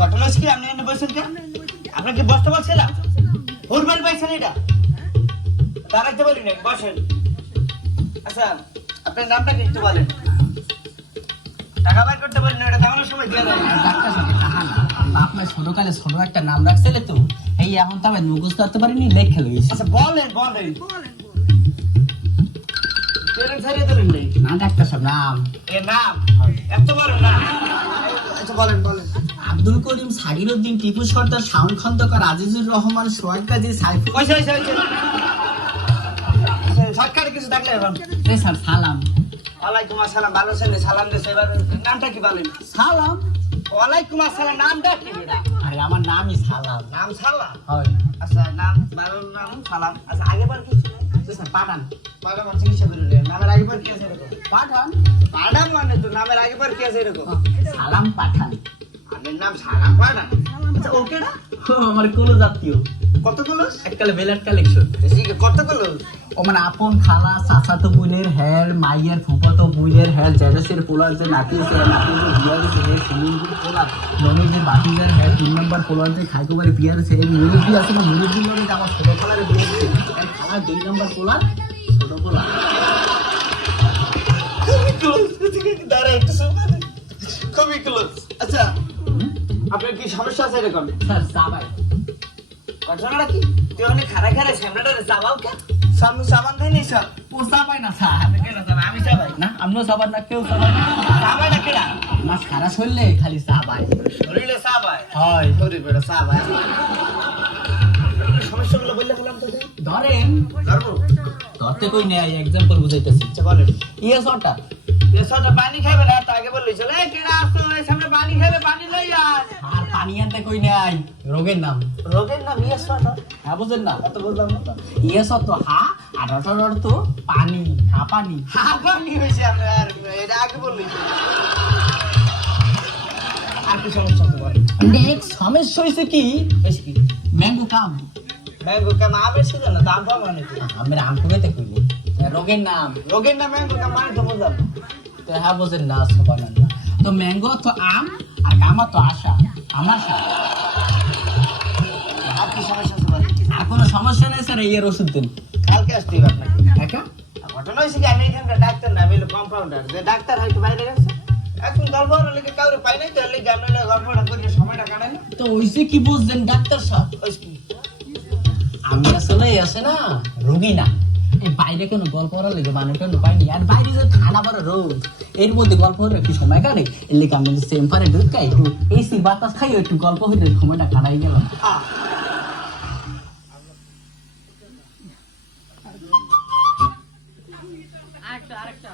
ঘটনা কি আপনি এনে বসেন কেন? আপনাকে বসতে বলছিলাম, হুরবাল পাইছেন এটা দাঁড়াইতে বলি না, বসেন। আচ্ছা আপনার নামটা কি একটু বলেন? টাকা বাইর করতে বলেন, এটা দাঁড়ানোর সময় দিয়ে দেয়। আপনার ছোটকালে ছোট একটা নাম রাখছিলে তো, এই এখন তো আমি মুখস্থ করতে পারিনি, লেখা লইছি। আচ্ছা বলেন বলেন। পেরেন্টস হারিয়ে দিলেন নেই না ডাক্তার সাহেব, নাম এ নাম এত বড় না। আচ্ছা বলেন বলেন। আব্দুল করিম, সাগিরউদ্দিন, টিপু সর্দার, শাওন খন্দকার, আজিজুর রহমান, সোহাগ কাজী, সাইফুল। পয়সা পয়সা পয়সা সরকারি কিছু থাকলে এখন। স্যার সালাম। ওয়ালাইকুম আসসালাম। ভালো ছেলে, সালাম দিয়েছে। এবার নামটা কি বলেন? সালাম। ওয়ালাইকুম আসসালাম। নামটা কি বেটা? আরে আমার নামই সালাম। নাম সালাম? হয়। আচ্ছা নাম ভালো, নাম সালাম। আচ্ছা আগেবার কি ছিল? স্যার পাঠান। পাঠান চিকিৎসা করলেন। নামের আগেবার কি আছে এরকম? পাঠান। পাঠান মানে তো নামের আগেবার কি আছে এরকম? সালাম পাঠান। আপনার নাম সালাম পাঠান? আচ্ছা ওকে না, আমার কোন জাতীয় কতগুলো? এককালে বেলার কালেকশন। কতগুলো? ও মানে আপন খালা, চাচাতো বোনের হের, মাইয়ের ফুফাতো বোনের হের, জেডেসের পোলার যে নাতিছে, নাতিছে বিয়ারিছে হের, সুমিনপুর পোলার, ননিজি বাটিজার হের, 3 নম্বর পোলার যে খাইকোবাড়ি বিয়ারিছে, এই মুরব্বী আছে না, মুরব্বীর লগে যে আমার ছোট পোলারে বিয়ারিছে, এই খালার 2 নম্বর পোলার, ছোট পোলার। খুবই ক্লোজ। দাঁড়া একটু শুনুন, খুবই ক্লোজ। আচ্ছা আপনার কি সমস্যা আছে এরকম? স্যার চাবাই। ঘটনাটা কি? তুই অনেক খারা খারা সামনেটা চাবাও কে? সামনে সাবান দেয় নি সব? ও চাবাই না স্যার। কেন চাবাই? আমি চাবাই না আমিও চাবার না, কেউ চাবাই না। চাবাই না কেনা? আমার সারা শরীরে খালি চাবাই। শরীরে চাবাই? হয়। শরীর বেড়া চাবাই। সমস্যাগুলো বললে বললাম তো তুই ধরেন, ধরবো। ধরতে কই নেই, এক্সাম্পল বুঝাইতেছি। আচ্ছা বলেন। ইয়েসটা এসবটা পানি খাবে না, তার আগে বললি চলে কেনা আসতো এই সামনে পানি খাবে, পানি লই আয়। আর পানি আনতে কই নাই, রোগের নাম। রোগের নাম ইয়েসটা? হ্যাঁ বুঝেন না? কত বললাম না? ইয়েস তো হা, আর অটর তো পানি, হা পানি। হ্যাঁ পানি হয়েছে আপনার, এটা আগে বললি। আর কি সমস্যা আছে বল? নেক্সট সমস্যা হইছে কি, বেশি কি? ম্যাঙ্গো কাম। ম্যাঙ্গো কাম আমের সিজন না, দাম পাবো নাকি? আমরা আম কইতে কইলি রোগের নাম। রোগের নাম ম্যাঙ্গো কাম মানে তো বললাম। তো হ্যাঁ বুঝেন না, সবাই না। তো ম্যাঙ্গো তো আম, আর কামা তো আশা, আমাশা। আর কি সমস্যা আছে বল? আর কোনো সমস্যা নেই স্যার, এর ওষুধ দিন। কালকে আসতে হবে আপনাকে। একা ঘটনা হয়েছে কি, আমি এখানকার ডাক্তার না, আমি হলো কম্পাউন্ডার। যে ডাক্তার হয়তো বাইরে গেছে, এখন গল্প লেগে কাউরে পাই নাই, তার লেগে আমি গল্পটা করে সময়টা কাটাই না। তো ওইসে কি বুঝছেন ডাক্তার সাহেব? ওই কি? আমি আসলে আছে না রোগী না, এই বাইরে কোনো গল্প করার লেগে মানুষের পাইনি। আর বাইরে যে ঠান্ডা পড়ে রোদ, এর মধ্যে গল্প হলে একটু সময় কাটে, এর লেগে আমি চেম্বারে ঢুকাই একটু এসি বাতাস খাই, একটু গল্প হইলে সময়টা কাটাই গেলাম। আরেকটা